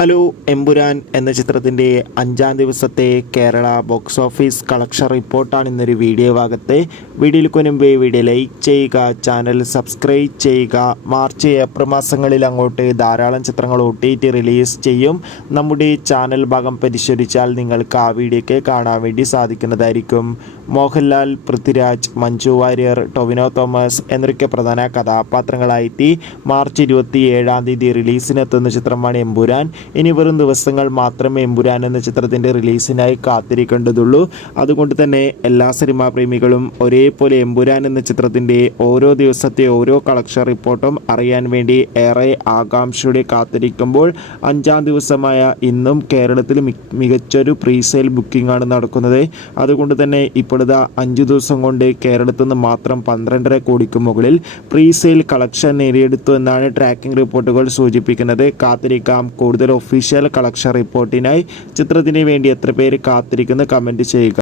Hello Empuraan എന്ന ചിത്രത്തിൻ്റെ 5-ാം ദിവസത്തെ കേരള ബോക്സ് ഓഫീസ് കളക്ഷൻ റിപ്പോർട്ടാണ് ഇന്നൊരു വീഡിയോ ഭാഗത്ത്. വീഡിയോയിൽ മുൻപ് വീഡിയോ ലൈക്ക് ചെയ്യുക, ചാനൽ സബ്സ്ക്രൈബ് ചെയ്യുക. മാർച്ച് ഏപ്രിൽ മാസങ്ങളിൽ അങ്ങോട്ട് ധാരാളം ചിത്രങ്ങൾ OTT റിലീസ് ചെയ്യും. നമ്മുടെ ചാനൽ ഭാഗം പരിശോധിച്ചാൽ നിങ്ങൾക്ക് ആ വീഡിയോയ്ക്ക് കാണാൻ വേണ്ടി സാധിക്കുന്നതായിരിക്കും. മോഹൻലാൽ, പൃഥ്വിരാജ്, മഞ്ജു വാര്യർ, ടൊവിനോ തോമസ് എന്നൊക്കെ പ്രധാന കഥാപാത്രങ്ങളായിട്ട് മാർച്ച് 27-ാം തീയതി റിലീസിനെത്തുന്ന ചിത്രമാണ് എമ്പുരാൻ. ഇനി വെറും ദിവസങ്ങൾ മാത്രമേ എമ്പുരാൻ എന്ന ചിത്രത്തിൻ്റെ റിലീസിനായി കാത്തിരിക്കേണ്ടതുള്ളൂ. അതുകൊണ്ട് തന്നെ എല്ലാ സിനിമാ പ്രേമികളും ഒരേപോലെ എമ്പുരാൻ എന്ന ചിത്രത്തിൻ്റെ ഓരോ ദിവസത്തെ ഓരോ കളക്ഷൻ റിപ്പോർട്ടും അറിയാൻ വേണ്ടി ഏറെ ആകാംക്ഷയോടെ കാത്തിരിക്കുമ്പോൾ 5-ാം ദിവസമായ ഇന്നും കേരളത്തിൽ മികച്ചൊരു പ്രീസെയിൽ ബുക്കിംഗ് ആണ് നടക്കുന്നത്. അതുകൊണ്ട് തന്നെ ഇപ്പോഴത്തെ 5 ദിവസം കൊണ്ട് കേരളത്തിൽ നിന്ന് മാത്രം 12.5 കോടിക്ക് മുകളിൽ പ്രീസെയിൽ കളക്ഷൻ നേടിയെടുത്തു എന്നാണ് ട്രാക്കിംഗ് റിപ്പോർട്ടുകൾ സൂചിപ്പിക്കുന്നത്. കാത്തിരിക്കാം കൂടുതൽ ഒഫീഷ്യൽ കളക്ഷൻ റിപ്പോർട്ടിനായി. ചിത്രത്തിന് വേണ്ടി എത്ര പേര് കാത്തിരിക്കുന്നു കമൻറ്റ് ചെയ്യുക.